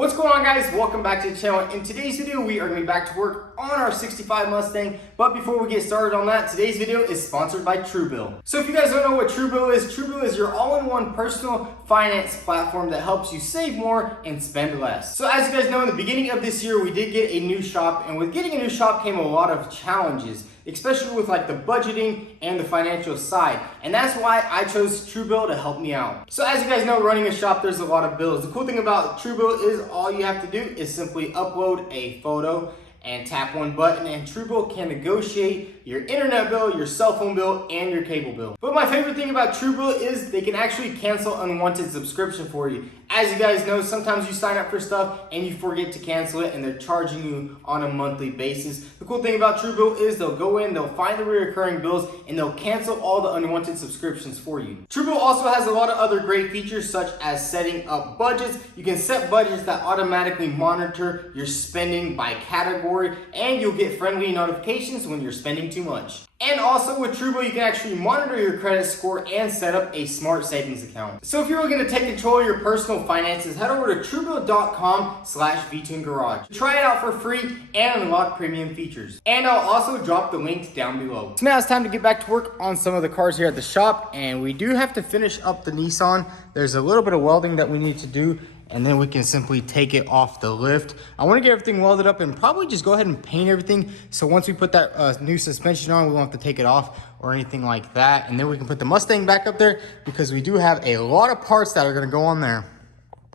What's going on, guys? Welcome back to the channel. In today's video, we are going to be back to work on our 65 Mustang. But before we get started on that, today's video is sponsored by Truebill. So if you guys don't know what Truebill is your all-in-one personal finance platform that helps you save more and spend less. So as you guys know, in the beginning of this year, we did get a new shop, and with getting a new shop came a lot of challenges, especially with like the budgeting and the financial side. And that's why I chose Truebill to help me out. So as you guys know, running a shop, there's a lot of bills. The cool thing about Truebill is all you have to do is simply upload a photo and tap one button, and Truebill can negotiate your internet bill, your cell phone bill, and your cable bill. But my favorite thing about Truebill is they can actually cancel unwanted subscription for you. As you guys know, sometimes you sign up for stuff and you forget to cancel it, and they're charging you on a monthly basis. The cool thing about Truebill is they'll go in, they'll find the recurring bills, and they'll cancel all the unwanted subscriptions for you. Truebill also has a lot of other great features, such as setting up budgets. You can set budgets that automatically monitor your spending by category, and you'll get friendly notifications when you're spending too much. And also with Truebill, you can actually monitor your credit score and set up a smart savings account. So if you're looking to take control of your personal finances, head over to truebill.com/vtungarage. Try it out for free and unlock premium features. And I'll also drop the links down below. So now it's time to get back to work on some of the cars here at the shop, and we do have to finish up the Nissan. There's a little bit of welding that we need to do, and then we can simply take it off the lift. I want to get everything welded up and probably just go ahead and paint everything. So once we put that new suspension on, we won't have to take it off or anything like that. And then we can put the Mustang back up there because we do have a lot of parts that are going to go on there.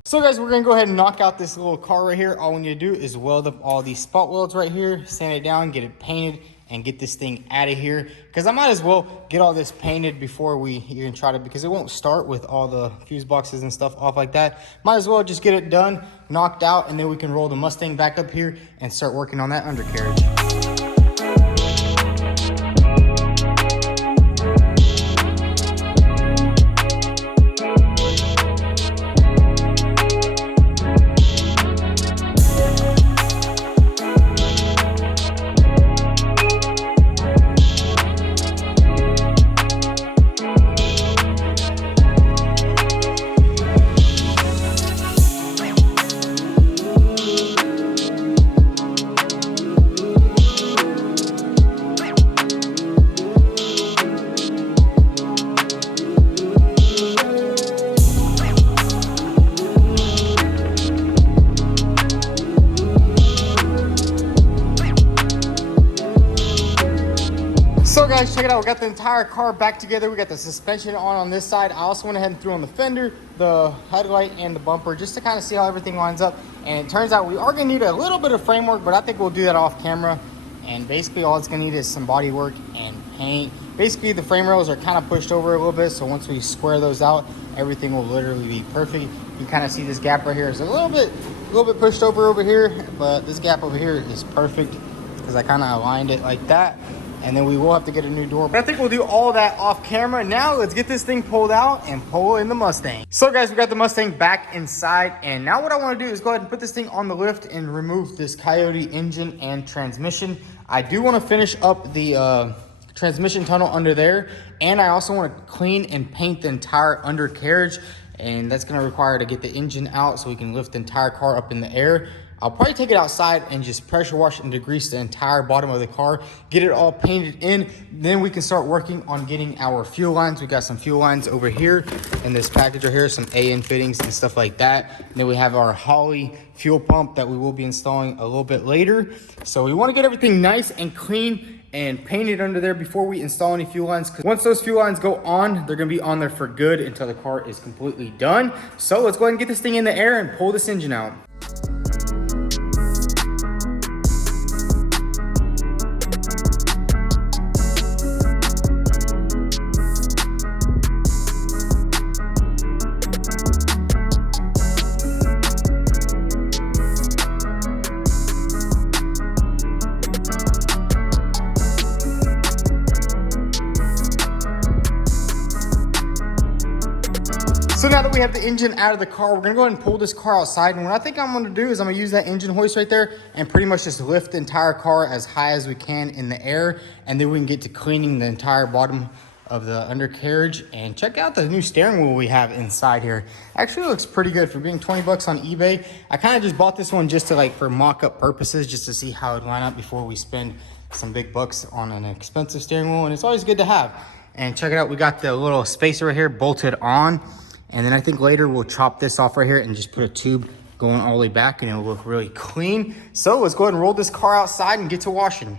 So guys, we're going to go ahead and knock out this little car right here. All we need to do is weld up all these spot welds right here, sand it down, get it painted, and get this thing out of here, because I might as well get all this painted before we even try to, because it won't start with all the fuse boxes and stuff off like that. Might as well just get it done, knocked out, and then we can roll the Mustang back up here and start working on that undercarriage. So guys, check it out. We got the entire car back together. We got the suspension on this side. I also went ahead and threw on the fender, the headlight, and the bumper just to kind of see how everything lines up. And it turns out we are going to need a little bit of framework, but I think we'll do that off camera. And basically all it's going to need is some body work and paint. Basically the frame rails are kind of pushed over a little bit, so once we square those out, everything will literally be perfect. You kind of see this gap right here is a little bit pushed over here, but this gap over here is perfect because I kind of aligned it like that. And then we will have to get a new door. But I think we'll do all that off camera. Now let's get this thing pulled out and pull in the Mustang. So guys, we got the Mustang back inside. And now what I want to do is go ahead and put this thing on the lift and remove this Coyote engine and transmission. I do want to finish up the transmission tunnel under there. And I also want to clean and paint the entire undercarriage. And that's going to require to get the engine out so we can lift the entire car up in the air. I'll probably take it outside and just pressure wash and degrease the entire bottom of the car, get it all painted in. Then we can start working on getting our fuel lines. We got some fuel lines over here in this package right here, some AN fittings and stuff like that. And then we have our Holley fuel pump that we will be installing a little bit later. So we want to get everything nice and clean and painted under there before we install any fuel lines, because once those fuel lines go on, they're going to be on there for good until the car is completely done. So let's go ahead and get this thing in the air and pull this engine out. So now that we have the engine out of the car, we're gonna go ahead and pull this car outside. And what I think I'm gonna do is I'm gonna use that engine hoist right there and pretty much just lift the entire car as high as we can in the air. And then we can get to cleaning the entire bottom of the undercarriage, and check out the new steering wheel we have inside here. Actually looks pretty good for being 20 bucks on eBay. I kind of just bought this one just to like for mock-up purposes, just to see how it'd line up before we spend some big bucks on an expensive steering wheel, and it's always good to have. And check it out, we got the little spacer right here bolted on, and then I think later we'll chop this off right here and just put a tube going all the way back, and it'll look really clean. So let's go ahead and roll this car outside and get to washing.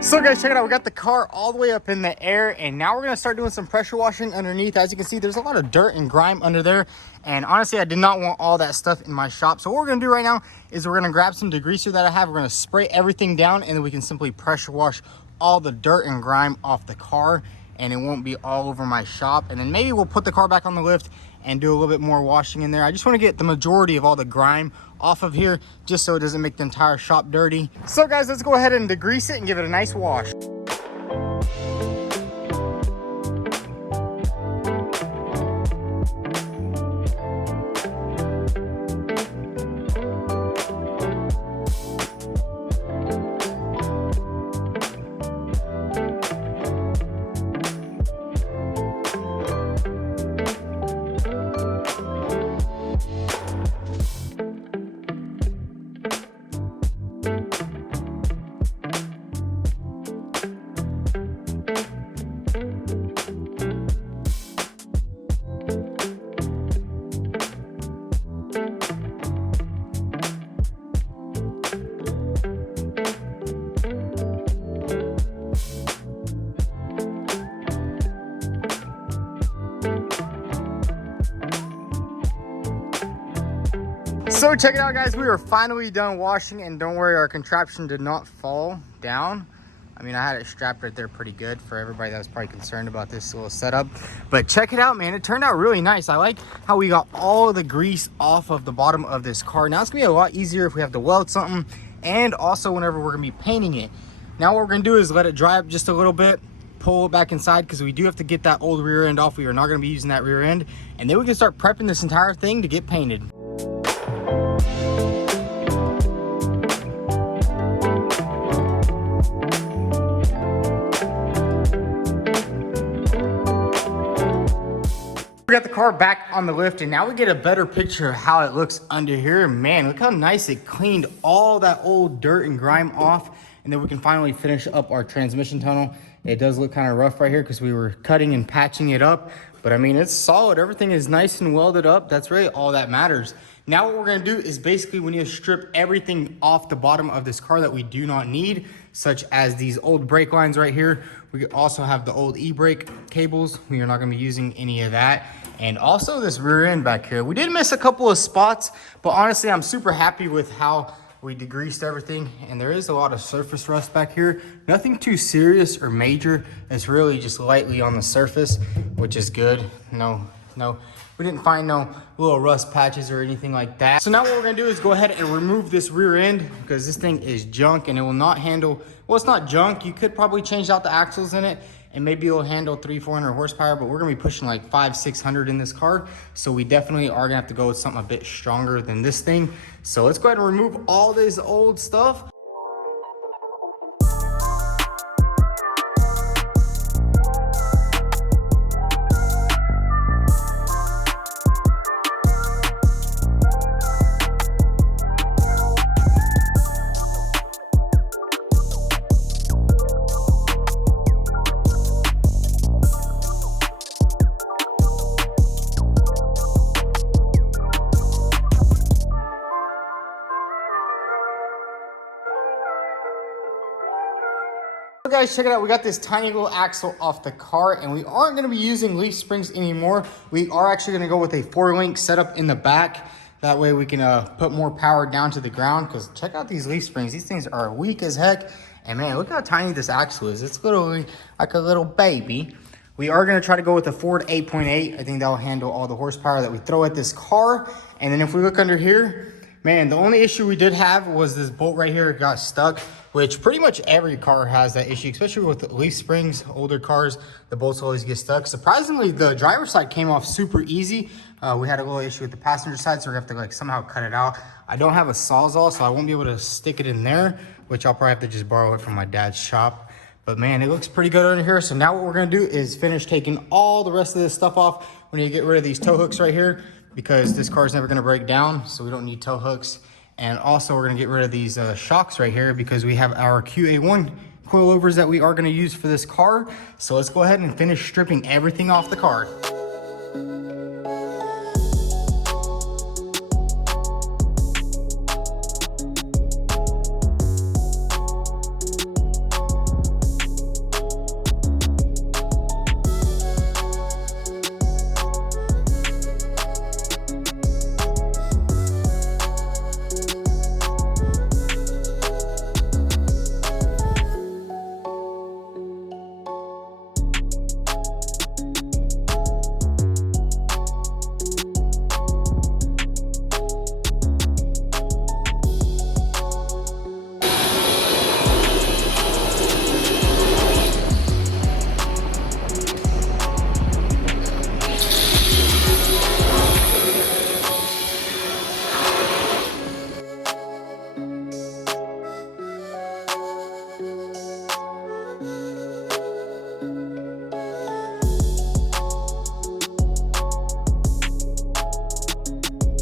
So guys, check it out, we got the car all the way up in the air, and now we're gonna start doing some pressure washing underneath. As you can see, there's a lot of dirt and grime under there, and honestly I did not want all that stuff in my shop. So what we're gonna do right now is we're gonna grab some degreaser that I have, we're gonna spray everything down, and then we can simply pressure wash all the dirt and grime off the car, and it won't be all over my shop. And then maybe we'll put the car back on the lift and do a little bit more washing in there. I just want to get the majority of all the grime off of here, just so it doesn't make the entire shop dirty. So guys, let's go ahead and degrease it and give it a nice wash. So check it out guys, we are finally done washing, and don't worry, our contraption did not fall down. I mean, I had it strapped right there pretty good for everybody that was probably concerned about this little setup. But check it out, man, it turned out really nice. I like how we got all of the grease off of the bottom of this car. Now it's gonna be a lot easier if we have to weld something, and also whenever we're gonna be painting it. Now what we're gonna do is let it dry up just a little bit, pull it back inside, because we do have to get that old rear end off. We are not gonna be using that rear end, and then we can start prepping this entire thing to get painted. We got the car back on the lift, and now we get a better picture of how it looks under here. Man, look how nice it cleaned all that old dirt and grime off, and then we can finally finish up our transmission tunnel. It does look kind of rough right here because we were cutting and patching it up, but I mean, it's solid. Everything is nice and welded up. That's really all that matters. Now what we're gonna do is basically we need to strip everything off the bottom of this car that we do not need, such as these old brake lines right here. We also have the old e-brake cables. We are not gonna be using any of that. And also this rear end back here. We did miss a couple of spots, but honestly, I'm super happy with how we degreased everything. And there is a lot of surface rust back here. Nothing too serious or major. It's really just lightly on the surface, which is good. No, we didn't find no little rust patches or anything like that. So now what we're gonna do is go ahead and remove this rear end, because this thing is junk and it will not handle, well, it's not junk. You could probably change out the axles in it, and maybe it'll handle 300-400 horsepower, but we're gonna be pushing like 500-600 in this car. So we definitely are gonna have to go with something a bit stronger than this thing. So let's go ahead and remove all this old stuff. So guys, check it out. We got this tiny little axle off the car, and we aren't going to be using leaf springs anymore. We are actually going to go with a 4-link setup in the back. That way we can put more power down to the ground, because check out these leaf springs. These things are weak as heck. And man, look how tiny this axle is. It's literally like a little baby. We are gonna try to go with a Ford 8.8. I think that'll handle all the horsepower that we throw at this car. And then if we look under here, man, the only issue we did have was this bolt right here got stuck, which pretty much every car has that issue, especially with leaf springs. Older cars, the bolts always get stuck. Surprisingly, the driver's side came off super easy. We had a little issue with the passenger side, so we're gonna have to like somehow cut it out. I don't have a Sawzall, so I won't be able to stick it in there, which I'll probably have to just borrow it from my dad's shop. But man, it looks pretty good under here. So now what we're gonna do is finish taking all the rest of this stuff off. We need to get rid of these tow hooks right here, because this car is never gonna break down, so we don't need tow hooks. And also we're gonna get rid of these shocks right here, because we have our QA1 coilovers that we are gonna use for this car. So let's go ahead and finish stripping everything off the car.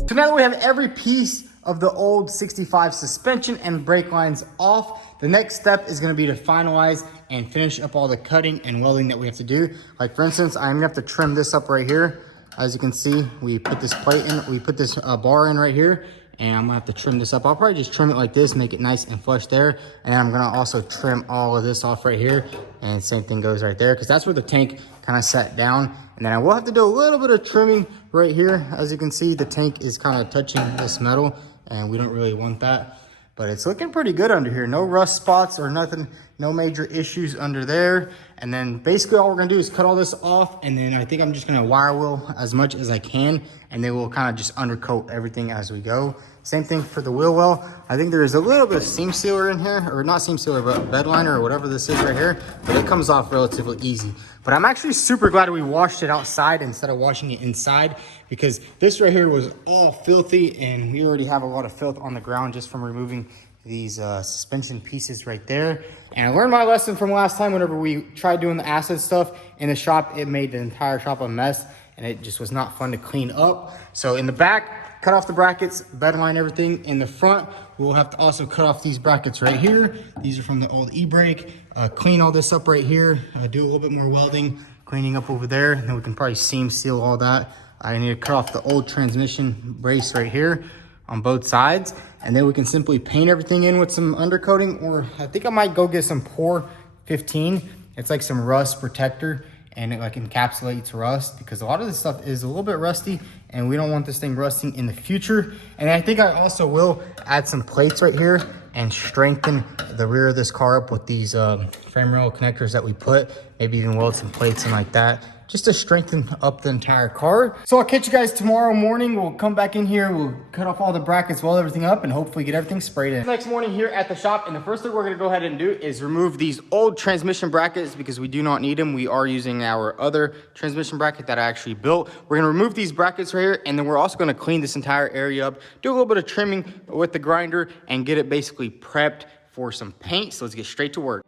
So now that we have every piece of the old 65 suspension and brake lines off, the next step is gonna be to finalize and finish up all the cutting and welding that we have to do. Like for instance, I'm gonna have to trim this up right here. As you can see, we put this plate in, we put this bar in right here, and I'm gonna have to trim this up. I'll probably just trim it like this, make it nice and flush there. And then I'm gonna also trim all of this off right here. And same thing goes right there, because that's where the tank kind of sat down. And then I will have to do a little bit of trimming right here. As you can see, the tank is kind of touching this metal, and we don't really want that. But it's looking pretty good under here. No rust spots or nothing, no major issues under there. And then basically all we're gonna do is cut all this off, and then I think I'm just gonna wire wheel as much as I can, and then we'll kind of just undercoat everything as we go. Same thing for the wheel well. I think there is a little bit of seam sealer in here, or not seam sealer, but bed liner or whatever this is right here, but it comes off relatively easy. But I'm actually super glad we washed it outside instead of washing it inside, because this right here was all filthy, and we already have a lot of filth on the ground just from removing these suspension pieces right there. And I learned my lesson from last time. Whenever we tried doing the acid stuff in the shop, it made the entire shop a mess, and it just was not fun to clean up. So in the back, cut off the brackets, bed line everything. In the front, we'll have to also cut off these brackets right here. These are from the old e-brake. Clean all this up right here. Do a little bit more welding, cleaning up over there, and then we can probably seam seal all that. I need to cut off the old transmission brace right here on both sides, and then we can simply paint everything in with some undercoating, or I think I might go get some Pour 15. It's like some rust protector, and it like encapsulates rust, because a lot of this stuff is a little bit rusty, and we don't want this thing rusting in the future. And I think I also will add some plates right here and strengthen the rear of this car up with these frame rail connectors that we put, maybe even weld some plates in like that, just to strengthen up the entire car. So I'll catch you guys tomorrow morning. We'll come back in here, we'll cut off all the brackets, weld everything up, and hopefully get everything sprayed in. Next morning here at the shop, and the first thing we're gonna go ahead and do is remove these old transmission brackets, because we do not need them. We are using our other transmission bracket that I actually built. We're gonna remove these brackets right here, and then we're also gonna clean this entire area up, do a little bit of trimming with the grinder, and get it basically prepped for some paint. So let's get straight to work.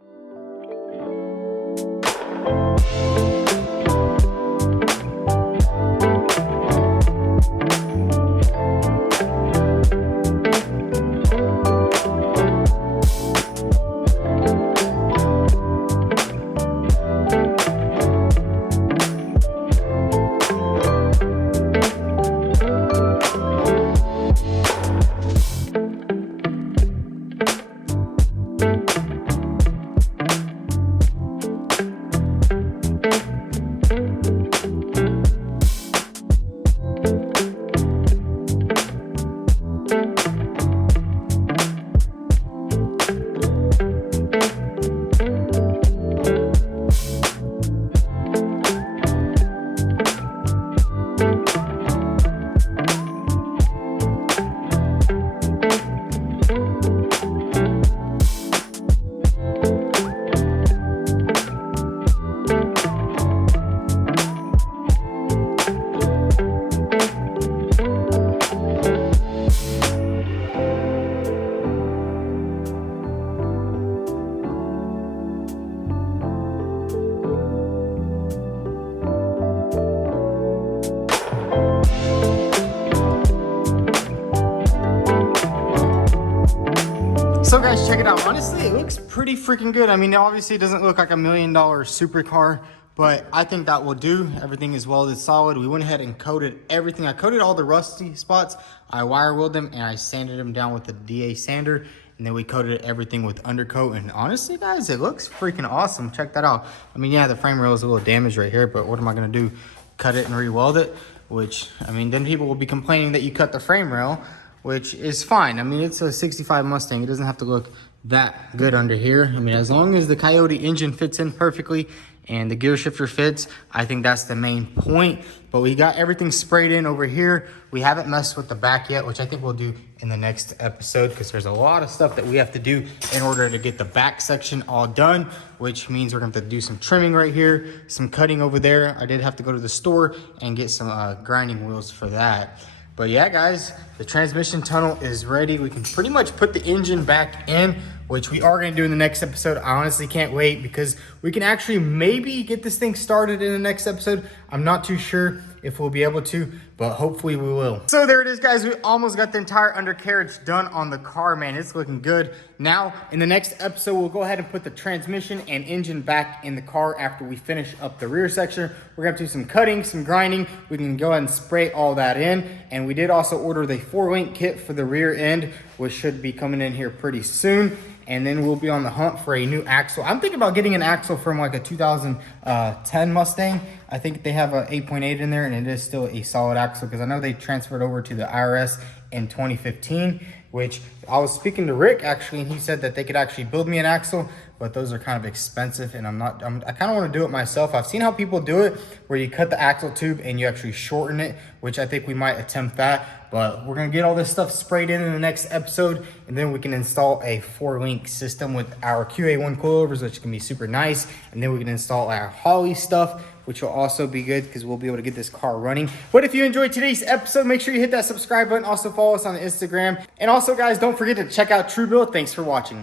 looks pretty freaking good. I mean, obviously it doesn't look like $1 million supercar, but I think that will do. Everything is welded solid. We went ahead and coated everything. I coated all the rusty spots. I wire wheeled them and I sanded them down with the DA sander. And then we coated everything with undercoat. And honestly, guys, it looks freaking awesome. Check that out. I mean, yeah, the frame rail is a little damaged right here, but what am I gonna do? Cut it and re-weld it? Which, I mean, then people will be complaining that you cut the frame rail, which is fine. I mean, it's a 65 Mustang. It doesn't have to look that good under here. I mean, as long as the Coyote engine fits in perfectly and the gear shifter fits, I think that's the main point. But we got everything sprayed in over here. We haven't messed with the back yet, which I think we'll do in the next episode, because there's a lot of stuff that we have to do in order to get the back section all done, which means we're gonna have to do some trimming right here, some cutting over there. I did have to go to the store and get some grinding wheels for that. But yeah, guys, the transmission tunnel is ready. We can pretty much put the engine back in, which we are gonna do in the next episode. I honestly can't wait, because we can actually maybe get this thing started in the next episode. I'm not too sure if we'll be able to, but hopefully we will. So there it is, guys. We almost got the entire undercarriage done on the car, man. It's looking good. Now, in the next episode, we'll go ahead and put the transmission and engine back in the car after we finish up the rear section. We're gonna do some cutting, some grinding. We can go ahead and spray all that in. And we did also order the 4-link kit for the rear end, which should be coming in here pretty soon. And then we'll be on the hunt for a new axle. I'm thinking about getting an axle from like a 2010 Mustang. I think they have a 8.8 in there, and it is still a solid axle, because I know they transferred over to the IRS in 2015, which I was speaking to Rick actually, and he said that they could actually build me an axle, but those are kind of expensive, and I kind of want to do it myself. I've seen how people do it, where you cut the axle tube and you actually shorten it, which I think we might attempt that. But we're gonna get all this stuff sprayed in the next episode, and then we can install a 4-link system with our QA1 coilovers, which can be super nice. And then we can install our Holley stuff, which will also be good, because we'll be able to get this car running. But if you enjoyed today's episode, make sure you hit that subscribe button. Also follow us on Instagram. And also, guys, don't forget to check out Truebill. Thanks for watching.